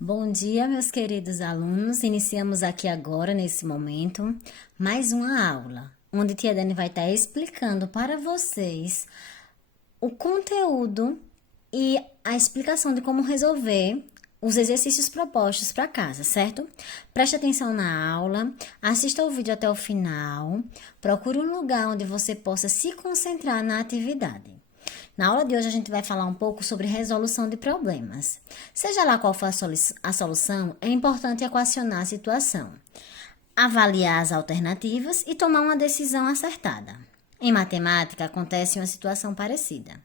Bom dia, meus queridos alunos. Iniciamos aqui agora, nesse momento, mais uma aula, onde Tia Dani vai estar explicando para vocês o conteúdo e a explicação de como resolver os exercícios propostos para casa, certo? Preste atenção na aula, assista o vídeo até o final, procure um lugar onde você possa se concentrar na atividade. Na aula de hoje, a gente vai falar um pouco sobre resolução de problemas. Seja lá qual for a solução, é importante equacionar a situação, avaliar as alternativas e tomar uma decisão acertada. Em matemática, acontece uma situação parecida.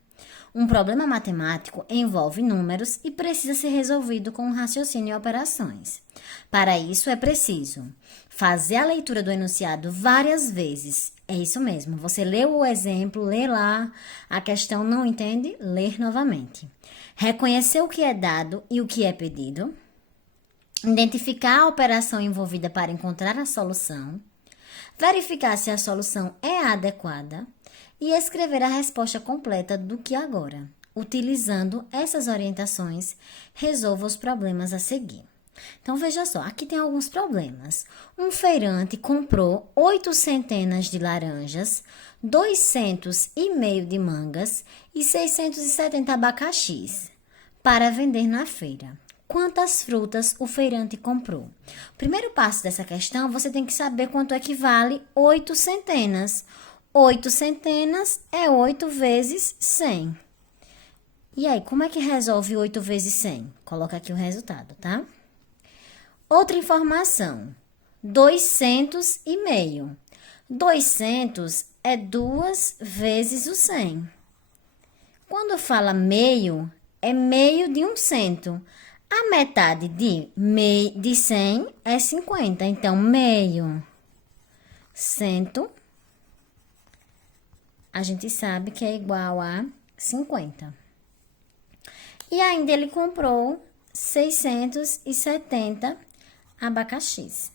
Um problema matemático envolve números e precisa ser resolvido com raciocínio e operações. Para isso, é preciso fazer a leitura do enunciado várias vezes. É isso mesmo, você leu o exemplo, lê lá, a questão não entende, ler novamente. Reconhecer o que é dado e o que é pedido. Identificar a operação envolvida para encontrar a solução. Verificar se a solução é adequada e escrever a resposta completa do que agora. Utilizando essas orientações, resolva os problemas a seguir. Então, veja só, aqui tem alguns problemas. Um feirante comprou 8 centenas de laranjas, 200,5 de mangas e 670 abacaxis para vender na feira. Quantas frutas o feirante comprou? O primeiro passo dessa questão, você tem que saber quanto equivale 8 centenas. 8 centenas é 8 vezes 100. E aí, como é que resolve 8 vezes 100? Coloca aqui o resultado, tá? Outra informação, 200,5. 200 é 2 vezes o 100. Quando fala meio, é meio de 1 cento. A metade de 100 é 50. Então, meio cento, a gente sabe que é igual a 50. E ainda ele comprou 670 abacaxis.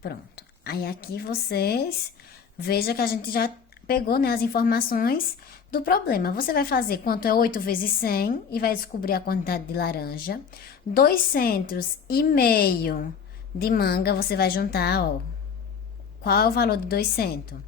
Pronto. Aí aqui vocês vejam que a gente já pegou, né, as informações do problema. Você vai fazer quanto é 8 vezes 100 e vai descobrir a quantidade de laranja. 200,5 de manga, você vai juntar, ó. Qual é o valor de 200?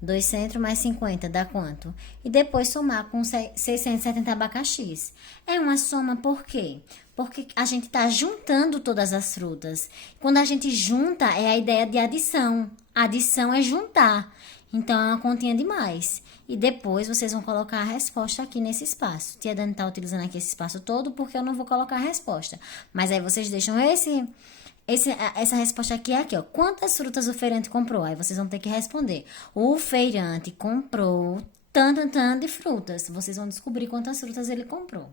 200 mais 50 dá quanto? E depois somar com 670 abacaxis. É uma soma por quê? Porque a gente está juntando todas as frutas. Quando a gente junta, é a ideia de adição. Adição é juntar. Então, é uma continha de mais. E depois, vocês vão colocar a resposta aqui nesse espaço. Tia Dani está utilizando aqui esse espaço todo porque eu não vou colocar a resposta. Mas aí, vocês deixam essa resposta aqui é aqui, ó. Quantas frutas o feirante comprou? Aí vocês vão ter que responder. O feirante comprou tanto de frutas. Vocês vão descobrir quantas frutas ele comprou,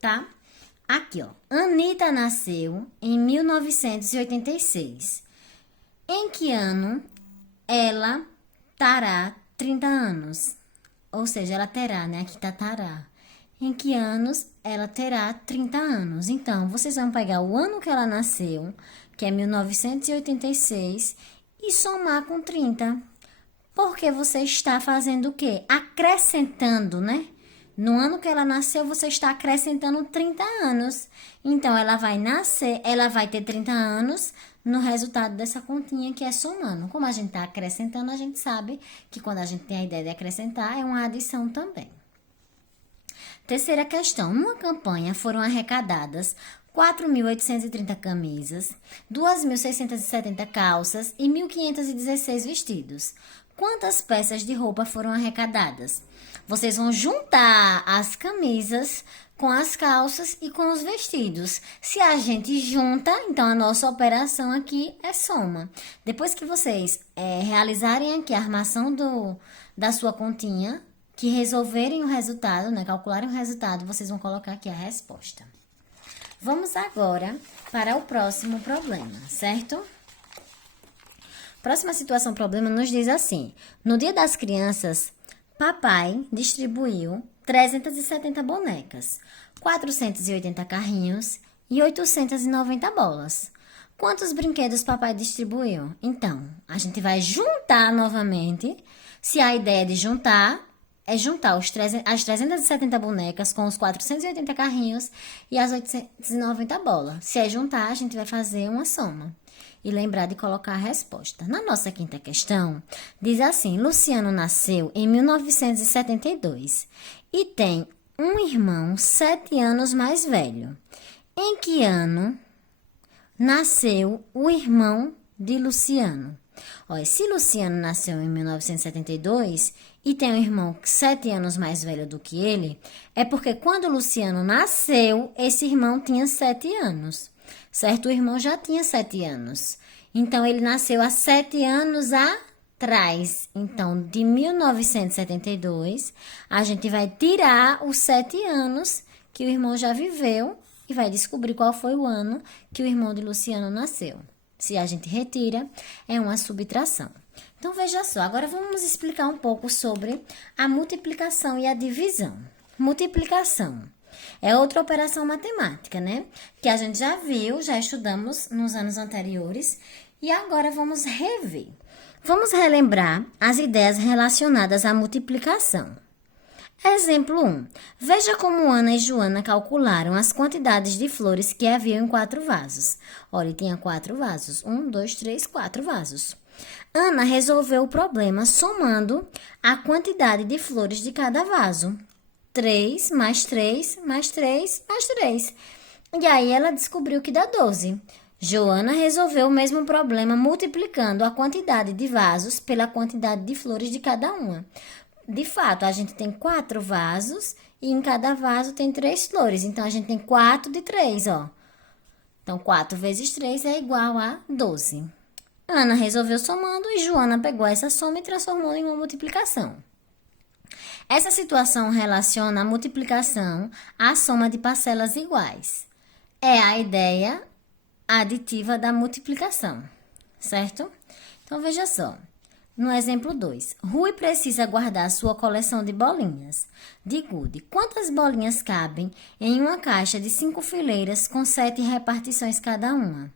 tá? Aqui, ó. Anitta nasceu em 1986. Em que ano ela terá 30 anos? Ou seja, ela terá, né? Aqui tá tará. Em que anos ela terá 30 anos? Então, vocês vão pegar o ano que ela nasceu, que é 1986, e somar com 30. Porque você está fazendo o quê? Acrescentando, né? No ano que ela nasceu, você está acrescentando 30 anos. Então, ela vai nascer, ela vai ter 30 anos no resultado dessa continha que é somando. Como a gente está acrescentando, a gente sabe que quando a gente tem a ideia de acrescentar, é uma adição também. Terceira questão. Numa campanha foram arrecadadas 4.830 camisas, 2.670 calças e 1.516 vestidos. Quantas peças de roupa foram arrecadadas? Vocês vão juntar as camisas com as calças e com os vestidos. Se a gente junta, então a nossa operação aqui é soma. Depois que vocês realizarem aqui a armação da sua continha, que resolverem o resultado, né, calcularem o resultado, vocês vão colocar aqui a resposta. Vamos agora para o próximo problema, certo? Próxima situação problema nos diz assim: no Dia das Crianças, papai distribuiu 370 bonecas, 480 carrinhos e 890 bolas. Quantos brinquedos papai distribuiu? Então, a gente vai juntar novamente. Se a ideia é de juntar, é juntar as 370 bonecas com os 480 carrinhos e as 890 bolas. Se é juntar, a gente vai fazer uma soma. E lembrar de colocar a resposta. Na nossa quinta questão, diz assim: Luciano nasceu em 1972 e tem um irmão 7 anos mais velho. Em que ano nasceu o irmão de Luciano? Olha, se Luciano nasceu em 1972 e tem um irmão 7 anos mais velho do que ele, é porque quando Luciano nasceu, esse irmão tinha 7 anos, certo? O irmão já tinha 7 anos. Então, ele nasceu há 7 anos atrás. Então, de 1972, a gente vai tirar os 7 anos que o irmão já viveu e vai descobrir qual foi o ano que o irmão de Luciano nasceu. Se a gente retira, é uma subtração. Então, veja só, agora vamos explicar um pouco sobre a multiplicação e a divisão. Multiplicação é outra operação matemática, né? Que a gente já viu, já estudamos nos anos anteriores e agora vamos rever. Vamos relembrar as ideias relacionadas à multiplicação. Exemplo 1. Veja como Ana e Joana calcularam as quantidades de flores que haviam em 4 vasos. Olha, tinha 4 vasos. 1, 2, 3, 4 vasos. Ana resolveu o problema somando a quantidade de flores de cada vaso. 3 mais 3 mais 3 mais 3. E aí ela descobriu que dá 12. Joana resolveu o mesmo problema multiplicando a quantidade de vasos pela quantidade de flores de cada uma. De fato, a gente tem 4 vasos e em cada vaso tem 3 flores. Então, a gente tem 4 de 3, ó. Então, 4 vezes 3 é igual a 12. Ana resolveu somando e Joana pegou essa soma e transformou em uma multiplicação. Essa situação relaciona a multiplicação à soma de parcelas iguais. É a ideia aditiva da multiplicação, certo? Então, veja só. No exemplo 2, Rui precisa guardar sua coleção de bolinhas de gude. Quantas bolinhas cabem em uma caixa de 5 fileiras com 7 repartições cada uma?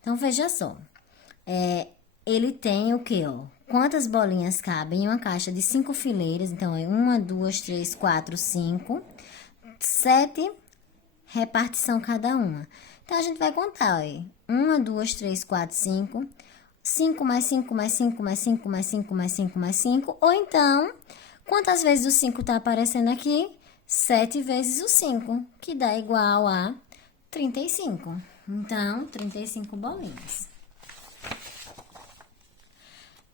Então, veja só. Ele tem o quê, ó? Quantas bolinhas cabem em uma caixa de 5 fileiras? Então, é 1, 2, 3, 4, 5. 7 repartição cada uma. Então, a gente vai contar, ó. 1, 2, 3, 4, 5... 5 mais 5 mais 5 mais 5 mais 5 mais 5 mais 5. Ou então, quantas vezes o 5 está aparecendo aqui? 7 vezes o 5, que dá igual a 35. Então, 35 bolinhas.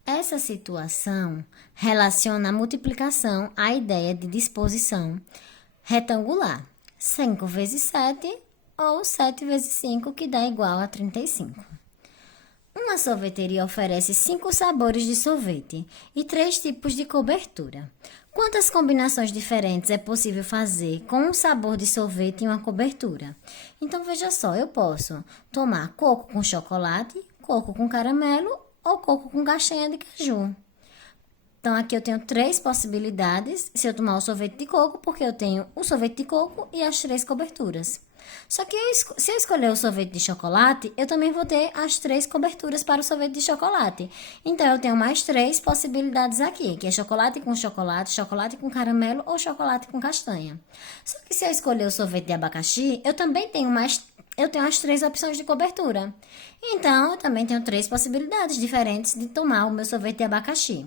Essa situação relaciona a multiplicação à ideia de disposição retangular. 5 vezes 7 ou 7 vezes 5, que dá igual a 35. Uma sorveteria oferece 5 sabores de sorvete e 3 tipos de cobertura. Quantas combinações diferentes é possível fazer com um sabor de sorvete e uma cobertura? Então, veja só, eu posso tomar coco com chocolate, coco com caramelo ou coco com castanha de caju. Então, aqui eu tenho 3 possibilidades se eu tomar o sorvete de coco, porque eu tenho o sorvete de coco e as 3 coberturas. Só que se eu escolher o sorvete de chocolate, eu também vou ter as 3 coberturas para o sorvete de chocolate. Então, eu tenho mais 3 possibilidades aqui, que é chocolate com caramelo ou chocolate com castanha. Só que se eu escolher o sorvete de abacaxi, eu também tenho as 3 opções de cobertura. Então, eu também tenho 3 possibilidades diferentes de tomar o meu sorvete de abacaxi.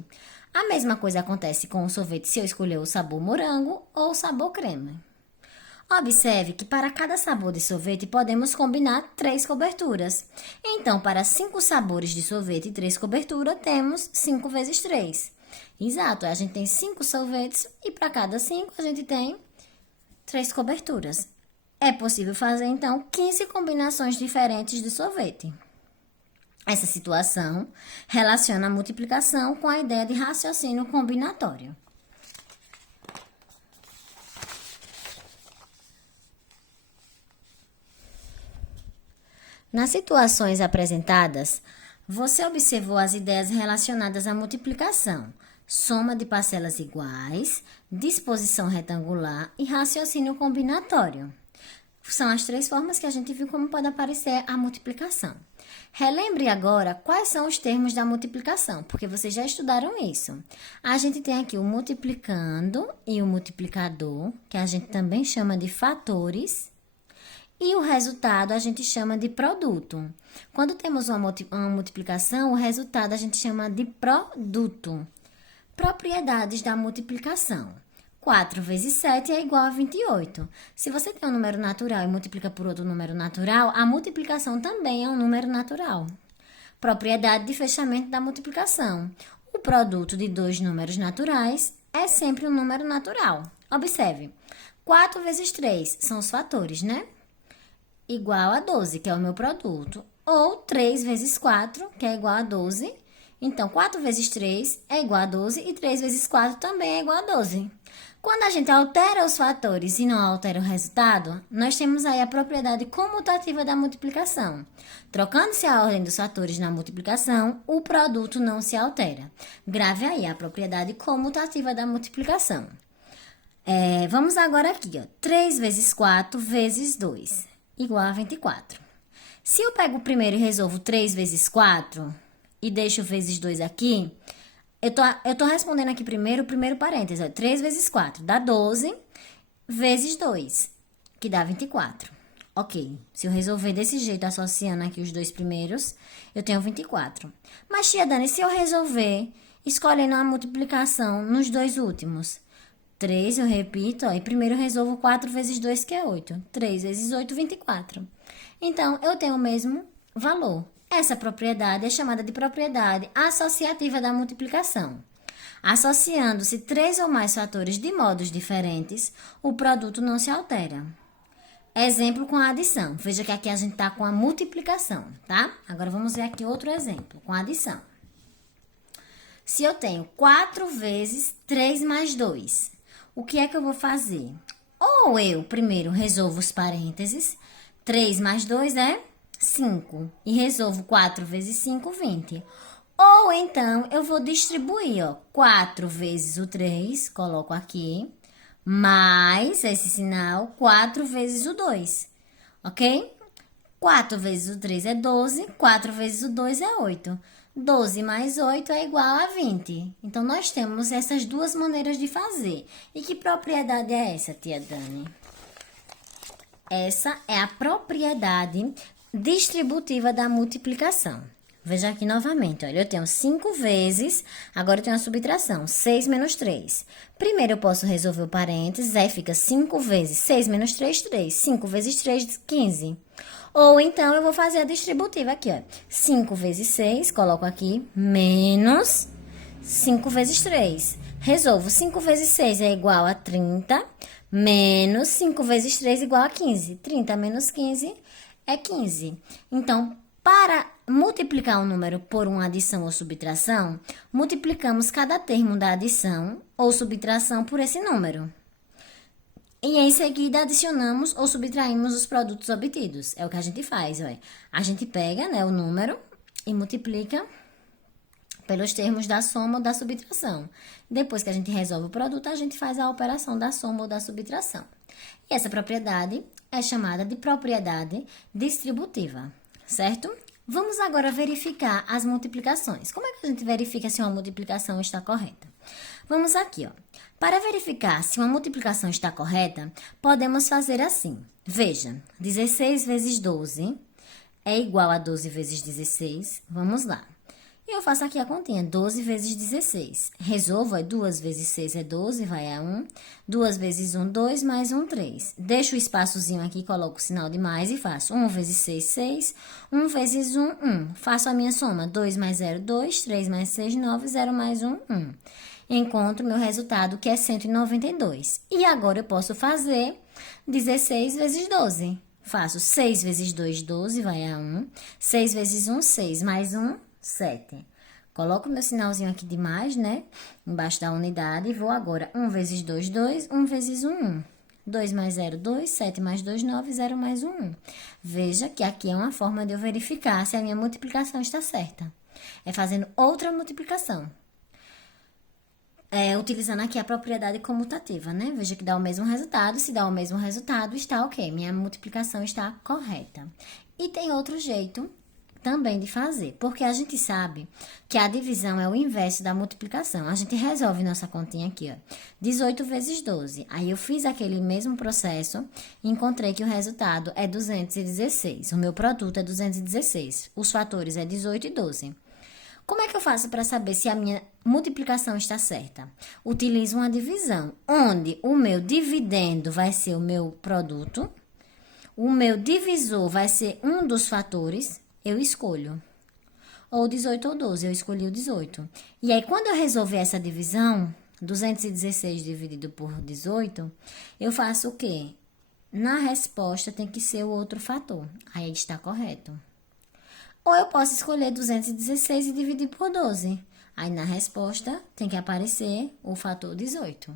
A mesma coisa acontece com o sorvete se eu escolher o sabor morango ou o sabor creme. Observe que para cada sabor de sorvete podemos combinar 3 coberturas. Então, para 5 sabores de sorvete e 3 coberturas, temos 5 vezes 3. Exato, a gente tem 5 sorvetes e para cada 5 a gente tem 3 coberturas. É possível fazer, então, 15 combinações diferentes de sorvete. Essa situação relaciona a multiplicação com a ideia de raciocínio combinatório. Nas situações apresentadas, você observou as ideias relacionadas à multiplicação, soma de parcelas iguais, disposição retangular e raciocínio combinatório. São as 3 formas que a gente viu como pode aparecer a multiplicação. Relembre agora quais são os termos da multiplicação, porque vocês já estudaram isso. A gente tem aqui o multiplicando e o multiplicador, que a gente também chama de fatores, e o resultado a gente chama de produto. Quando temos uma multiplicação, o resultado a gente chama de produto. Propriedades da multiplicação. 4 vezes 7 é igual a 28. Se você tem um número natural e multiplica por outro número natural, a multiplicação também é um número natural. Propriedade de fechamento da multiplicação. O produto de 2 números naturais é sempre um número natural. Observe, 4 vezes 3 são os fatores, né? Igual a 12, que é o meu produto. Ou 3 vezes 4, que é igual a 12. Então, 4 vezes 3 é igual a 12 e 3 vezes 4 também é igual a 12. Quando a gente altera os fatores e não altera o resultado, nós temos aí a propriedade comutativa da multiplicação. Trocando-se a ordem dos fatores na multiplicação, o produto não se altera. Grave aí a propriedade comutativa da multiplicação. Vamos agora aqui, ó. 3 vezes 4 vezes 2, igual a 24. Se eu pego o primeiro e resolvo 3 vezes 4 e deixo vezes 2 aqui, eu tô respondendo aqui primeiro o primeiro parêntese. 3 vezes 4 dá 12 vezes 2, que dá 24. Ok, se eu resolver desse jeito, associando aqui os dois primeiros, eu tenho 24. Mas, tia Dani, se eu resolver escolhendo a multiplicação nos dois últimos? 3, eu repito, ó, e primeiro eu resolvo 4 vezes 2, que é 8. 3 vezes 8, 24. Então, eu tenho o mesmo valor. Essa propriedade é chamada de propriedade associativa da multiplicação. Associando-se 3 ou mais fatores de modos diferentes, o produto não se altera. Exemplo com a adição. Veja que aqui a gente está com a multiplicação, tá? Agora vamos ver aqui outro exemplo, com a adição. Se eu tenho 4 vezes 3 mais 2, o que é que eu vou fazer? Ou eu primeiro resolvo os parênteses, 3 mais 2 é 5. E resolvo 4 vezes 5, 20. Ou então, eu vou distribuir, ó. 4 vezes o 3, coloco aqui, mais esse sinal, 4 vezes o 2. Ok? 4 vezes o 3 é 12, 4 vezes o 2 é 8. 12 mais 8 é igual a 20. Então, nós temos essas duas maneiras de fazer. E que propriedade é essa, tia Dani? Essa é a propriedade distributiva da multiplicação. Veja aqui novamente, olha, eu tenho 5 vezes, agora eu tenho a subtração, 6 menos 3. Primeiro eu posso resolver o parênteses, aí fica 5 vezes 6 menos 3, 3. 5 vezes 3, 15. Ou então eu vou fazer a distributiva aqui, ó. 5 vezes 6, coloco aqui, menos 5 vezes 3. Resolvo, 5 vezes 6 é igual a 30, menos 5 vezes 3 igual a 15. 30 menos 15 é 15. Então, para multiplicar um número por uma adição ou subtração, multiplicamos cada termo da adição ou subtração por esse número. E em seguida adicionamos ou subtraímos os produtos obtidos. É o que a gente faz, olha. A gente pega, né, o número e multiplica pelos termos da soma ou da subtração. Depois que a gente resolve o produto, a gente faz a operação da soma ou da subtração. E essa propriedade é chamada de propriedade distributiva, certo? Vamos agora verificar as multiplicações. Como é que a gente verifica se uma multiplicação está correta? Vamos aqui, ó. Para verificar se uma multiplicação está correta, podemos fazer assim. Veja, 16 vezes 12 é igual a 12 vezes 16. Vamos lá. Eu faço aqui a continha, 12 vezes 16. Resolvo, 2 vezes 6 é 12, vai a 1. 2 vezes 1, 2, mais 1, 3. Deixo o espaçozinho aqui, coloco o sinal de mais e faço 1 vezes 6, 6. 1 vezes 1, 1. Faço a minha soma, 2 mais 0, 2. 3 mais 6, 9. 0 mais 1, 1. Encontro meu resultado, que é 192. E agora eu posso fazer 16 vezes 12. Faço 6 vezes 2, 12, vai a 1. 6 vezes 1, 6, mais 1, 7. Coloco meu sinalzinho aqui de mais, né? Embaixo da unidade. E vou agora. 1 vezes 2, 2. 1 vezes 1, 1. 2 mais 0, 2. 7 mais 2, 9. 0 mais 1, 1. Veja que aqui é uma forma de eu verificar se a minha multiplicação está certa. É fazendo outra multiplicação. utilizando aqui a propriedade comutativa, né? Veja que dá o mesmo resultado. Se dá o mesmo resultado, está ok. Minha multiplicação está correta. E tem outro jeito também de fazer, porque a gente sabe que a divisão é o inverso da multiplicação. A gente resolve nossa continha aqui, ó. 18 vezes 12. Aí eu fiz aquele mesmo processo e encontrei que o resultado é 216. O meu produto é 216. Os fatores é 18 e 12. Como é que eu faço para saber se a minha multiplicação está certa? Utilizo uma divisão, onde o meu dividendo vai ser o meu produto, o meu divisor vai ser um dos fatores, eu escolho. Ou 18 ou 12, eu escolhi o 18. E aí, quando eu resolver essa divisão, 216 dividido por 18, eu faço o quê? Na resposta tem que ser o outro fator. Aí está correto. Ou eu posso escolher 216 e dividir por 12. Aí, na resposta, tem que aparecer o fator 18.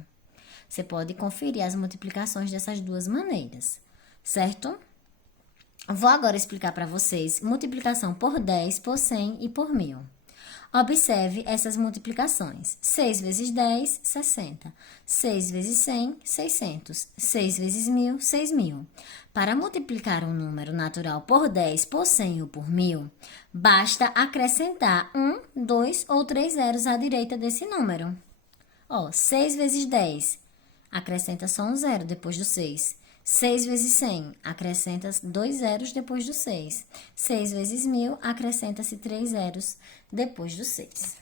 Você pode conferir as multiplicações dessas duas maneiras, certo? Vou agora explicar para vocês multiplicação por 10, por 100 e por 1000. Observe essas multiplicações. 6 vezes 10, 60. 6 vezes 100, 600. 6 vezes 1000, 6.000. Para multiplicar um número natural por 10, por 100 ou por 1000, basta acrescentar 1, 2 ou 3 zeros à direita desse número. 6 vezes 10, acrescenta só um zero depois do 6. 6 vezes 100, acrescenta 2 zeros depois do 6. 6 vezes 1000, acrescenta-se 3 zeros depois do 6.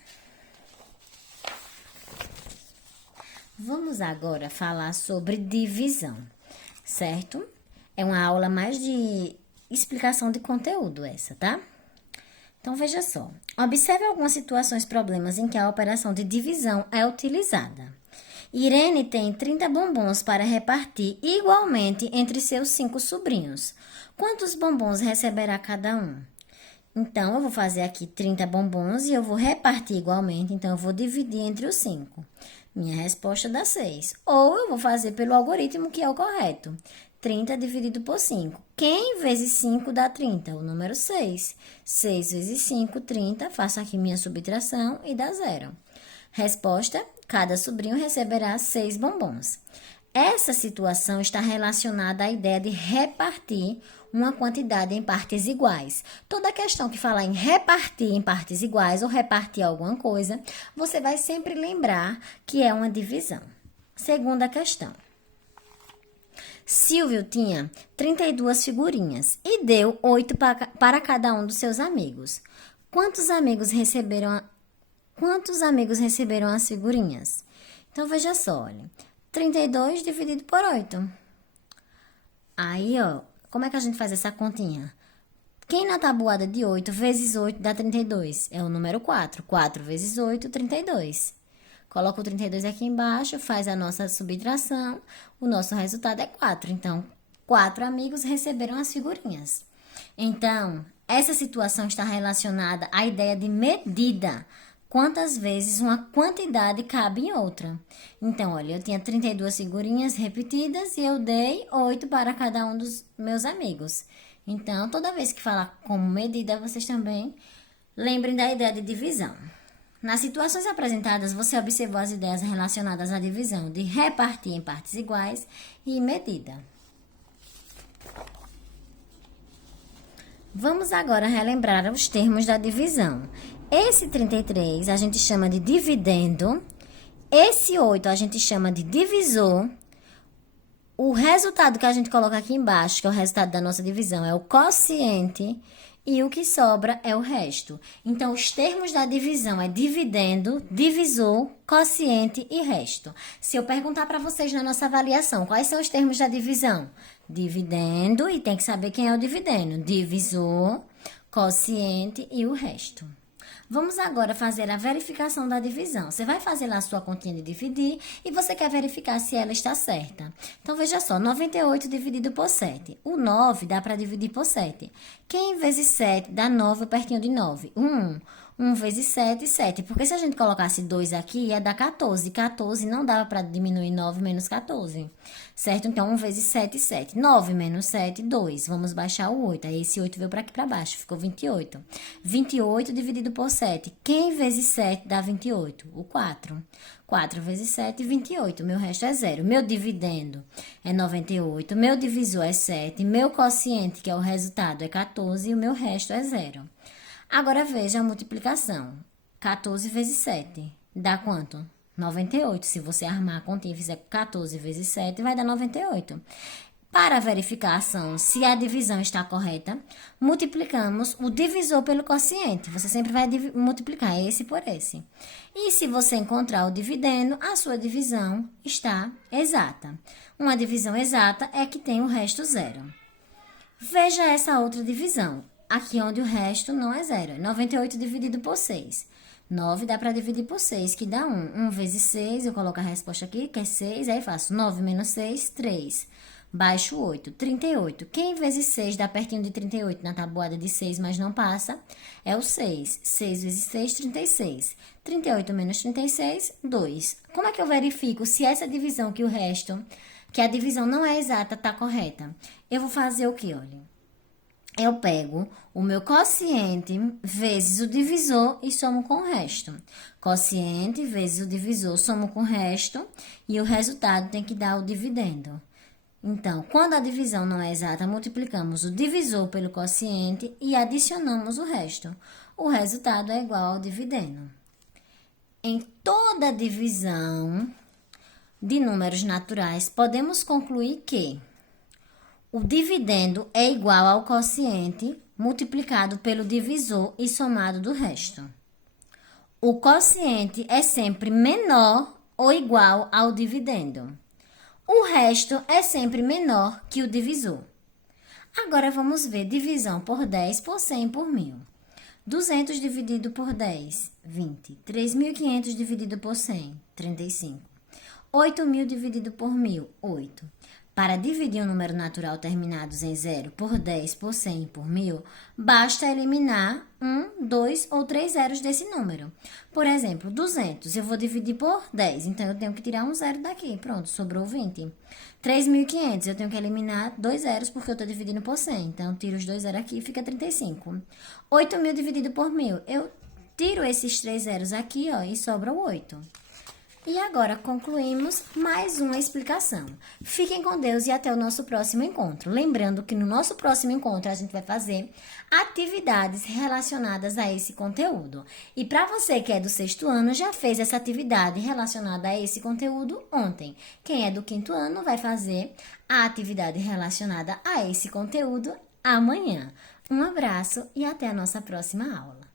Vamos agora falar sobre divisão, certo? É uma aula mais de explicação de conteúdo essa, tá? Então, veja só. Observe algumas situações, problemas em que a operação de divisão é utilizada. Irene tem 30 bombons para repartir igualmente entre seus 5 sobrinhos. Quantos bombons receberá cada um? Então, eu vou fazer aqui 30 bombons e eu vou repartir igualmente. Então, eu vou dividir entre os 5. Minha resposta dá 6. Ou eu vou fazer pelo algoritmo que é o correto. 30 dividido por 5. Quem vezes 5 dá 30? O número 6. 6 vezes 5, 30. Faço aqui minha subtração e dá 0. Resposta: cada sobrinho receberá 6 bombons. Essa situação está relacionada à ideia de repartir uma quantidade em partes iguais. Toda questão que falar em repartir em partes iguais ou repartir alguma coisa, você vai sempre lembrar que é uma divisão. Segunda questão. Silvio tinha 32 figurinhas e deu 8 para cada um dos seus amigos. Quantos amigos receberam as figurinhas? Então, veja só, olha. 32 dividido por 8. Aí, como é que a gente faz essa continha? Quem na tabuada de 8 vezes 8 dá 32? É o número 4. 4 vezes 8, 32. Coloca o 32 aqui embaixo, faz a nossa subtração. O nosso resultado é 4. Então, 4 amigos receberam as figurinhas. Então, essa situação está relacionada à ideia de medida. Quantas vezes uma quantidade cabe em outra. Então, olha, eu tinha 32 figurinhas repetidas e eu dei 8 para cada um dos meus amigos. Então, toda vez que falar como medida, vocês também lembrem da ideia de divisão. Nas situações apresentadas, você observou as ideias relacionadas à divisão de repartir em partes iguais e medida. Vamos agora relembrar os termos da divisão. Esse 33 a gente chama de dividendo, esse 8 a gente chama de divisor, o resultado que a gente coloca aqui embaixo, que é o resultado da nossa divisão, é o quociente e o que sobra é o resto. Então, os termos da divisão é dividendo, divisor, quociente e resto. Se eu perguntar para vocês na nossa avaliação, quais são os termos da divisão? Dividendo, e tem que saber quem é o dividendo, divisor, quociente e o resto. Vamos agora fazer a verificação da divisão. Você vai fazer lá a sua continha de dividir e você quer verificar se ela está certa. Então, veja só, 98 dividido por 7. O 9 dá para dividir por 7. Quem vezes 7 dá 9 pertinho de 9? 1. 1 vezes 7, 7. Porque se a gente colocasse 2 aqui, ia dar 14. 14 não dava para diminuir 9 menos 14. Certo? Então, 1 vezes 7, 7. 9 menos 7, 2. Vamos baixar o 8. Aí, esse 8 veio para aqui para baixo. Ficou 28. 28 dividido por 7. Quem vezes 7 dá 28? O 4. 4 vezes 7, 28. Meu resto é 0. Meu dividendo é 98. Meu divisor é 7. Meu quociente, que é o resultado, é 14. E o meu resto é 0. Agora, veja a multiplicação. 14 vezes 7 dá quanto? 98. Se você armar a continha e fizer 14 vezes 7, vai dar 98. Para verificação se a divisão está correta, multiplicamos o divisor pelo quociente. Você sempre vai multiplicar esse por esse. E se você encontrar o dividendo, a sua divisão está exata. Uma divisão exata é que tem o resto zero. Veja essa outra divisão. Aqui onde o resto não é zero. 98 dividido por 6. 9 dá para dividir por 6, que dá 1. 1 vezes 6, eu coloco a resposta aqui, que é 6. Aí faço 9 menos 6, 3. Baixo 8, 38. Quem vezes 6 dá pertinho de 38 na tabuada de 6, mas não passa? É o 6. 6 vezes 6, 36. 38 menos 36, 2. Como é que eu verifico se essa divisão que o resto, que a divisão não é exata, está correta? Eu vou fazer o quê, olha? Eu pego o meu quociente vezes o divisor e somo com o resto. Quociente vezes o divisor, somo com o resto, e o resultado tem que dar o dividendo. Então, quando a divisão não é exata, multiplicamos o divisor pelo quociente e adicionamos o resto. O resultado é igual ao dividendo. Em toda divisão de números naturais, podemos concluir que o dividendo é igual ao quociente multiplicado pelo divisor e somado do resto. O quociente é sempre menor ou igual ao dividendo. O resto é sempre menor que o divisor. Agora, vamos ver divisão por 10, por 100, por 1000. 200 dividido por 10, 20. 3.500 dividido por 100, 35. 8.000 dividido por 1.000, 8. Para dividir um número natural terminados em 0 por 10, por 100 e por 1000, basta eliminar 1, 2 ou 3 zeros desse número. Por exemplo, 200, eu vou dividir por 10, então eu tenho que tirar um zero daqui. Pronto, sobrou 20. 3.500, eu tenho que eliminar 2 zeros porque eu estou dividindo por 100, então tiro os 2 zeros aqui e fica 35. 8.000 dividido por 1000, eu tiro esses 3 zeros aqui, ó, e sobra o 8. E agora concluímos mais uma explicação. Fiquem com Deus e até o nosso próximo encontro. Lembrando que no nosso próximo encontro a gente vai fazer atividades relacionadas a esse conteúdo. E para você que é do 6º ano, já fez essa atividade relacionada a esse conteúdo ontem. Quem é do 5º ano vai fazer a atividade relacionada a esse conteúdo amanhã. Um abraço e até a nossa próxima aula.